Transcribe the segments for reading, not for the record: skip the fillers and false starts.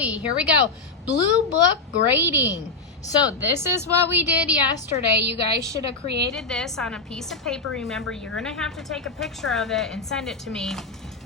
we? Here we go. Blue book grading. So this is what we did yesterday. You guys should have created this on a piece of paper. Remember, you're going to have to take a picture of it and send it to me.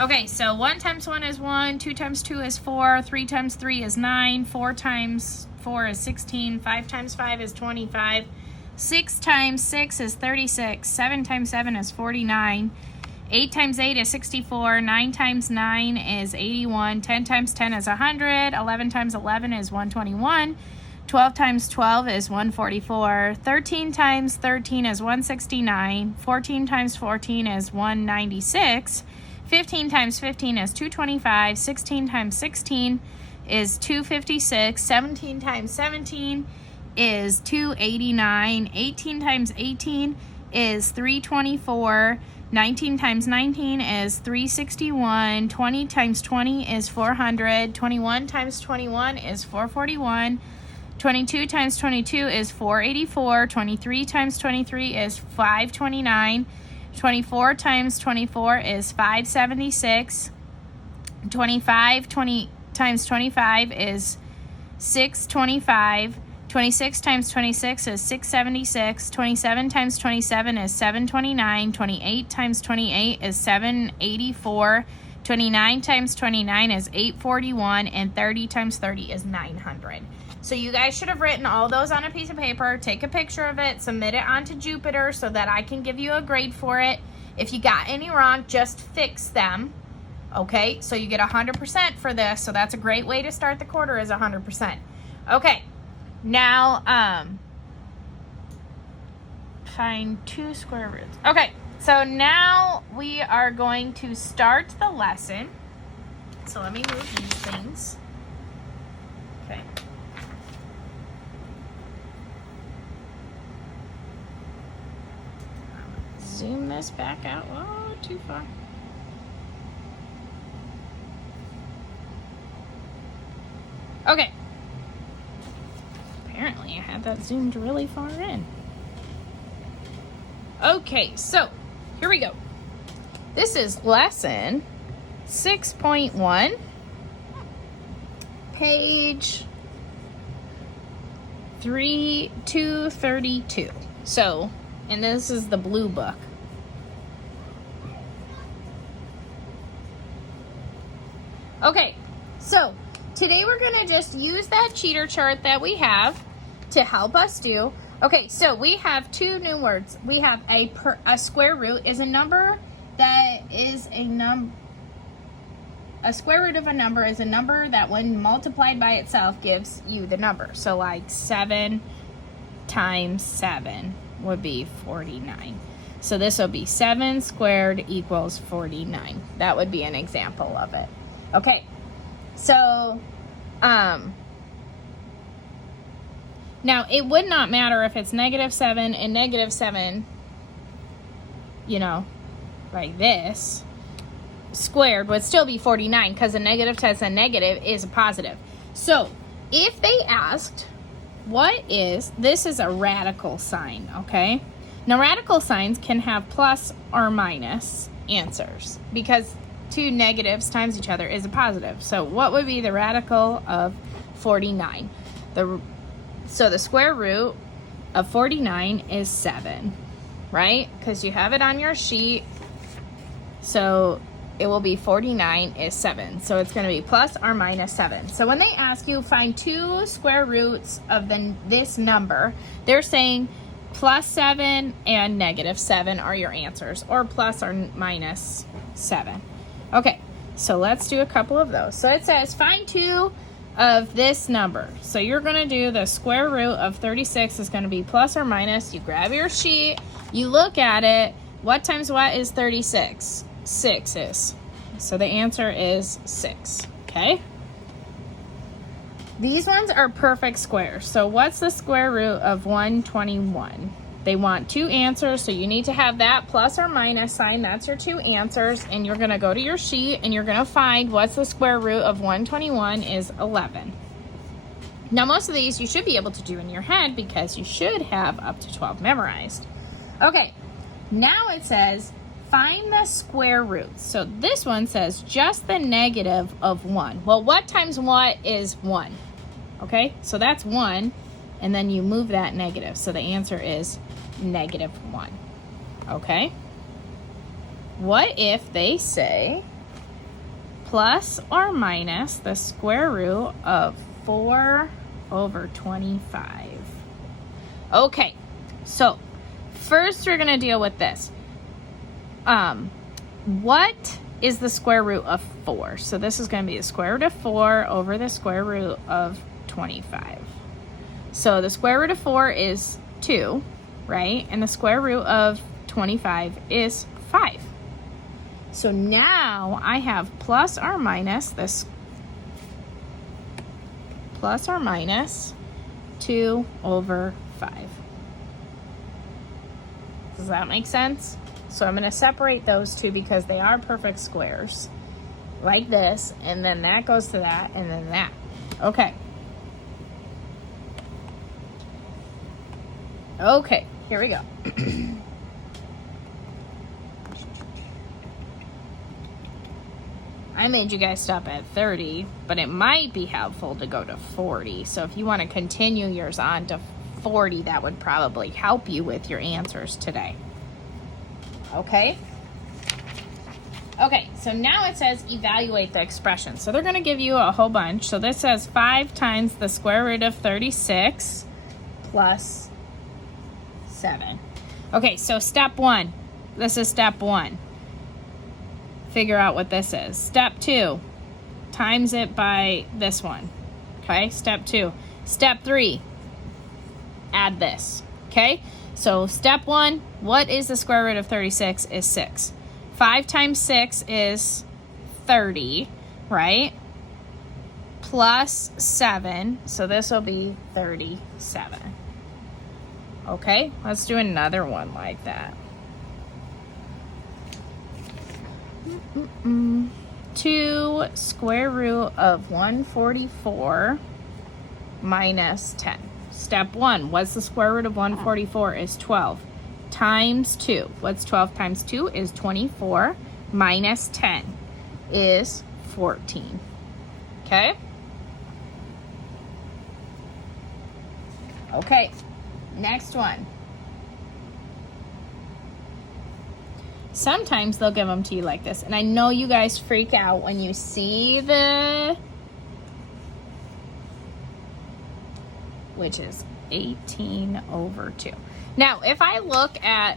Okay, so 1 times 1 is 1, 2 times 2 is 4, 3 times 3 is 9, 4 times 4 is 16, 5 times 5 is 25, 6 times 6 is 36, 7 times 7 is 49, 8 times 8 is 64, 9 times 9 is 81, 10 times 10 is 100, 11 times 11 is 121, 12 times 12 is 144, 13 times 13 is 169, 14 times 14 is 196, 15 times 15 is 225, 16 times 16 is 256, 17 times 17 is 289, 18 times 18 is 324, 19 times 19 is 361, 20 times 20 is 400, 21 times 21 is 441, 22 times 22 is 484, 23 times 23 is 529, 24 times 24 is 576, 25 times 25 is 625, 26 times 26 is 676, 27 times 27 is 729, 28 times 28 is 784, 29 times 29 is 841, and 30 times 30 is 900. So you guys should have written all those on a piece of paper, take a picture of it, submit it onto Jupiter so that I can give you a grade for it. If you got any wrong, just fix them. Okay, so you get 100% for this, so that's a great way to start the quarter is 100%. Okay, now find 2 square roots. Okay, so now we are going to start the lesson. So let me move these things. Okay. Zoom this back out. Oh, too far. Okay. Apparently I had that zoomed really far in. Okay, so here we go. This is lesson 6.1, page 232. So, and this is the blue book. Okay, so today we're going to just use that cheater chart that we have to help us do. Okay, so we have 2 new words. We have a square root is a number that is a square root of a number is a number that when multiplied by itself gives you the number. So like 7 times 7 would be 49. So this will be 7 squared equals 49. That would be an example of it. Okay, so now it would not matter if it's -7 and -7, you know, like this, squared would still be 49 because a negative times a negative is a positive. So if they asked, this is a radical sign, okay? Now radical signs can have plus or minus answers because 2 negatives times each other is a positive. So what would be the radical of 49? So the square root of 49 is 7, right? Because you have it on your sheet. So it will be 49 is 7. So it's going to be plus or minus 7. So when they ask you find 2 square roots of this number, they're saying plus 7 and -7 are your answers, or plus or minus 7. Okay, so let's do a couple of those. So it says find 2 of this number. So you're going to do the square root of 36 is going to be plus or minus. You grab your sheet, you look at it. What times what is 36? 6 is. So the answer is 6. Okay? These ones are perfect squares. So what's the square root of 121? They want 2 answers, so you need to have that plus or minus sign. That's your 2 answers, and you're going to go to your sheet, and you're going to find what's the square root of 121 is 11. Now, most of these you should be able to do in your head because you should have up to 12 memorized. Okay, now it says Find the square root. So this one says just the negative of 1. Well, what times what is 1? Okay, so that's 1, and then you move that negative. So the answer is negative 1. Okay? What if they say plus or minus the square root of 4 over 25? Okay, so first we're going to deal with this. What is the square root of 4? So this is going to be the square root of 4 over the square root of 25. So the square root of 4 is 2, right? And the square root of 25 is 5. So now I have plus or minus this, plus or minus 2 over 5. Does that make sense? So I'm going to separate those two because they are perfect squares. Like this, and then that goes to that, and then that. Okay. Okay, here we go. I made you guys stop at 30, but it might be helpful to go to 40. So if you want to continue yours on to 40, that would probably help you with your answers today. Okay? Okay, so now it says evaluate the expression. So they're going to give you a whole bunch. So this says 5 times the square root of 36 plus 7. Okay, so step 1. This is step 1. Figure out what this is. Step 2, times it by this one. Okay, step 2. Step 3, add this. Okay, so step 1, what is the square root of 36 is 6. 5 times 6 is 30, right? Plus 7, so this will be 37. Okay, let's do another one like that. 2 square root of 144 minus 10. Step 1, what's the square root of 144 is 12 times 2. What's 12 times 2 is 24 minus 10 is 14. Okay? Okay, next one. Sometimes they'll give them to you like this. And I know you guys freak out when you see the, which is 18 over 2. Now, if I look at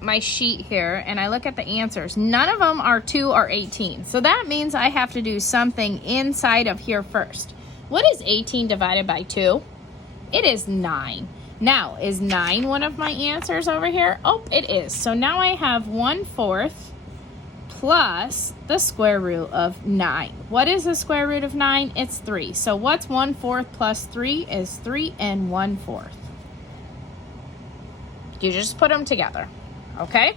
my sheet here and I look at the answers, none of them are 2 or 18. So that means I have to do something inside of here first. What is 18 divided by 2? It is 9. Now, is 9 one of my answers over here? Oh, it is. So now I have 1/4 plus the square root of 9. What is the square root of 9? It's 3. So what's 1/4 plus 3 is 3 1/4. You just put them together, okay?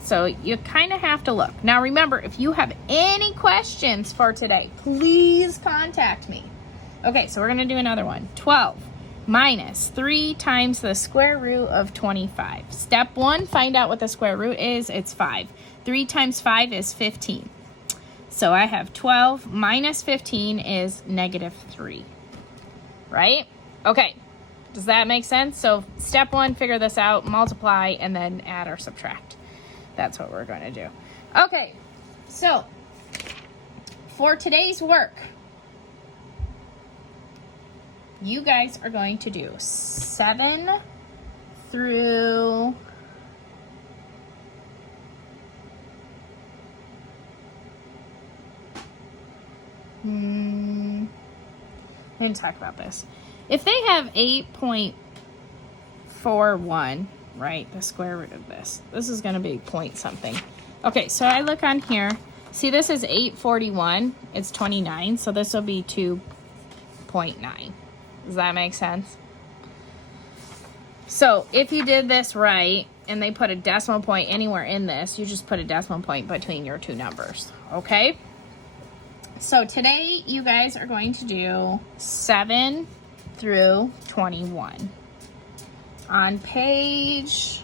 So you kind of have to look. Now remember, if you have any questions for today, please contact me. Okay, so we're going to do another one. 12 minus 3 times the square root of 25. Step 1, find out what the square root is. It's 5. 3 times 5 is 15. So I have 12 minus 15 is -3, right? Okay, does that make sense? So step 1, figure this out, multiply, and then add or subtract. That's what we're going to do. Okay, so for today's work, you guys are going to do 7 through we didn't talk about this. If they have 8.41, right, the square root of this is going to be point something. Okay, so I look on here. See, this is 841. It's 29, so this will be 2.9. Does that make sense? So if you did this right and they put a decimal point anywhere in this, you just put a decimal point between your two numbers, okay? So today you guys are going to do 7 through 21 on page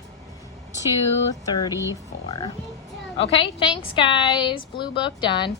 234. Okay, thanks guys. Blue book done.